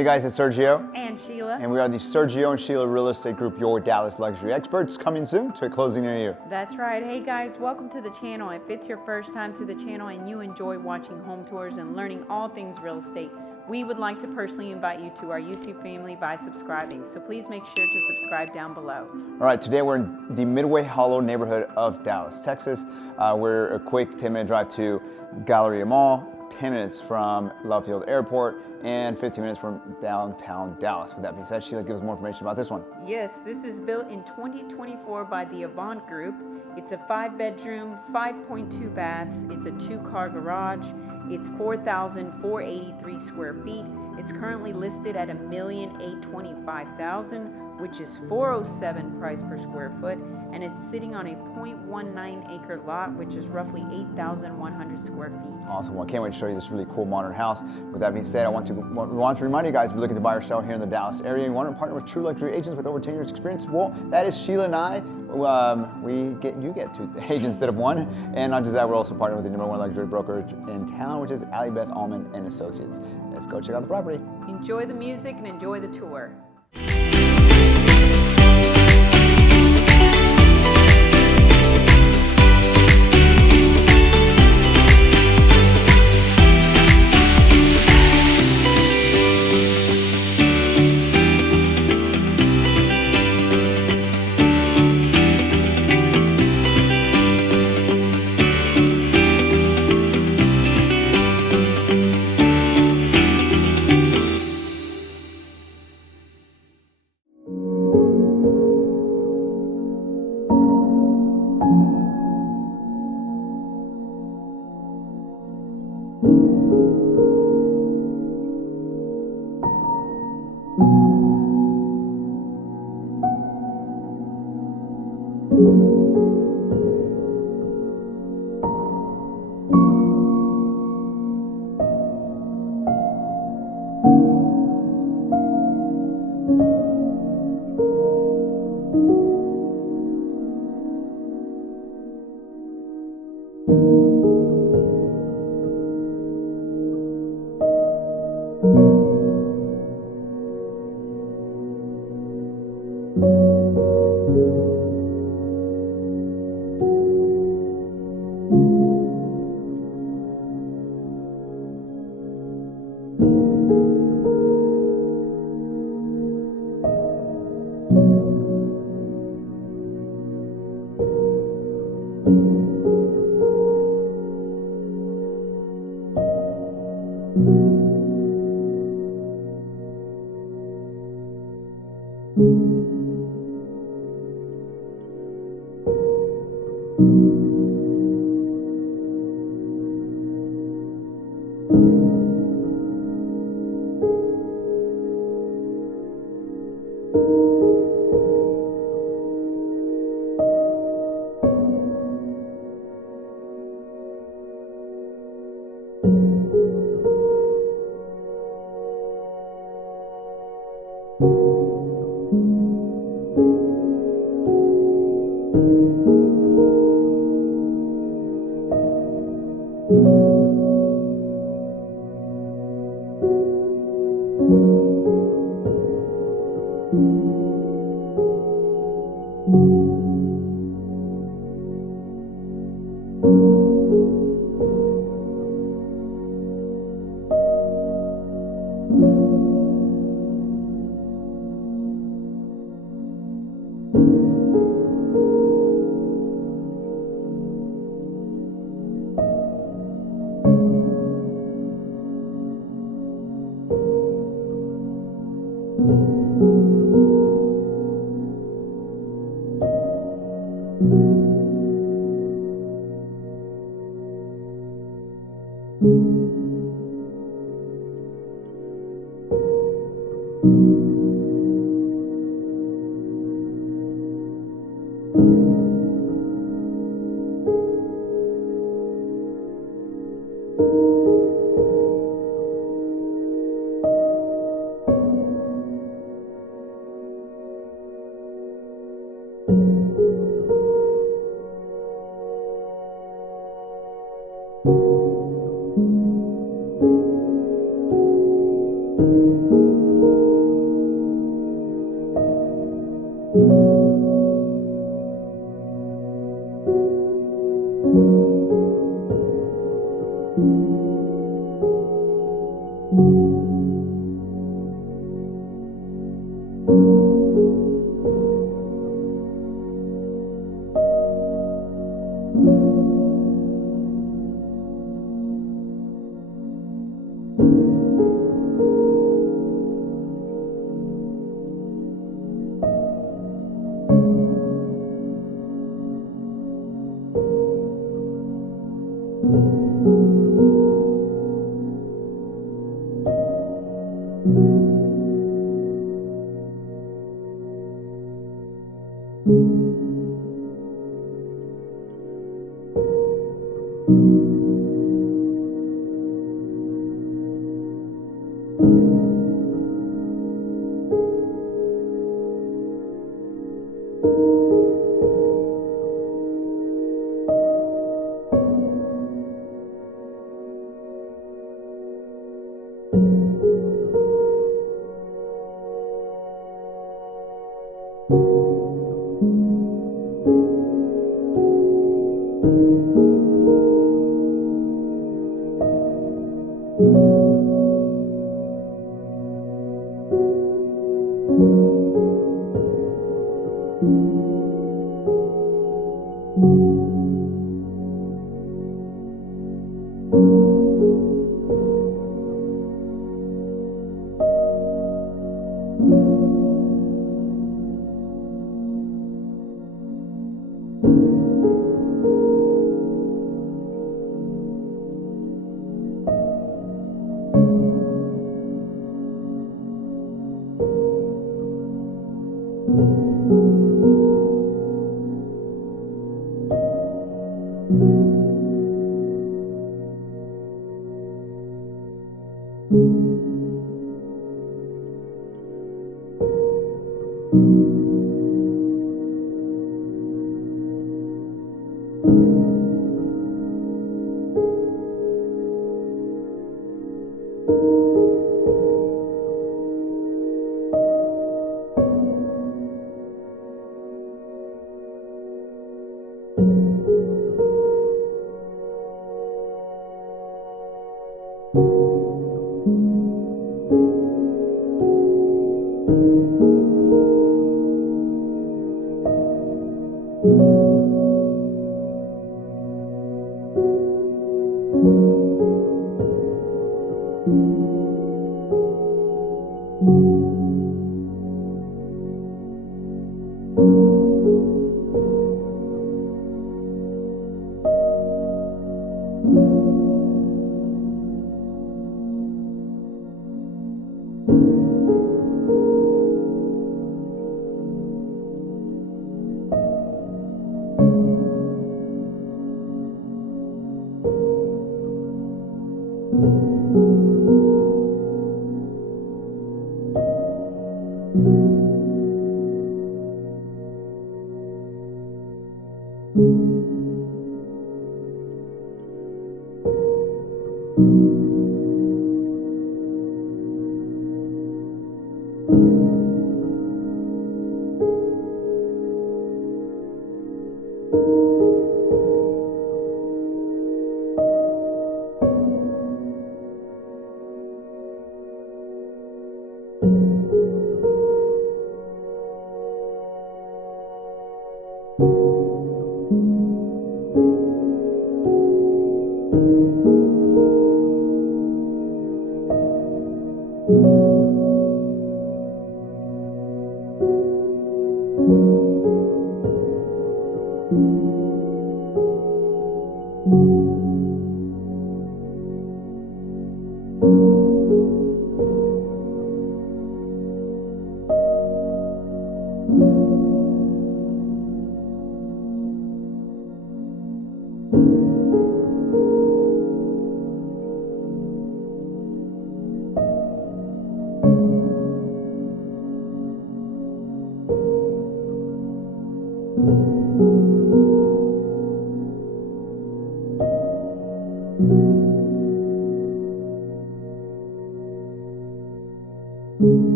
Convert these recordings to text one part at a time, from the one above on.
Hey guys, it's Sergio. And Sheila. And we are the Sergio and Sheila Real Estate Group, your Dallas luxury experts, coming soon to a closing near you. That's right. Hey guys, welcome to the channel. If it's your first time to the channel and you enjoy watching home tours and learning all things real estate, we would like to personally invite you to our YouTube family by subscribing. So please make sure to subscribe down below. All right, today we're in the Midway Hollow neighborhood of Dallas, Texas. We're a quick 10-minute drive to Galleria Mall, 10 minutes from Love Field Airport, and 15 minutes from downtown Dallas. With that being said, Sheila, give us more information about this one. Yes, this is built in 2024 by the Avant Group. It's a 5-bedroom, 5.2 baths. It's a 2-car garage. It's 4,483 square feet. It's currently listed at $1,825,000, which is $407 price per square foot, and it's sitting on a 0.19 acre lot, which is roughly 8,100 square feet. Awesome. Well, I can't wait to show you this really cool modern house. With that being said, we want to remind you guys, if you're looking to buy or sell here in the Dallas area, you want to partner with true luxury agents with over 10 years experience. Well, that is Sheila and I. You get 2 agents instead of 1. And not just that, we're also partnering with the #1 luxury brokerage in town, which is Beth Allman and Associates. Let's go check out the property. Enjoy the music and enjoy the tour.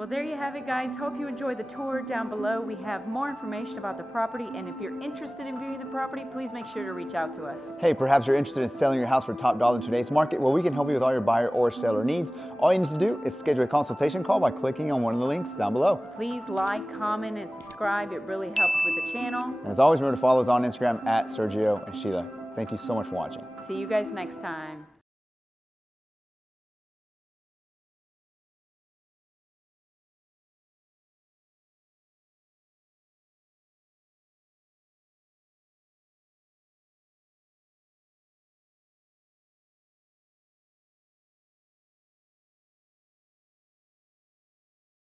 Well, there you have it, guys. Hope you enjoyed the tour. Down below we have more information about the property, and if you're interested in viewing the property, please make sure to reach out to us. Hey, perhaps you're interested in selling your house for top dollar in today's market. Well, we can help you with all your buyer or seller needs. All you need to do is schedule a consultation call by clicking on one of the links down below. Please like, comment, and subscribe. It really helps with the channel. And as always, remember to follow us on Instagram at Sergio and Sheila. Thank you so much for watching. See you guys next time.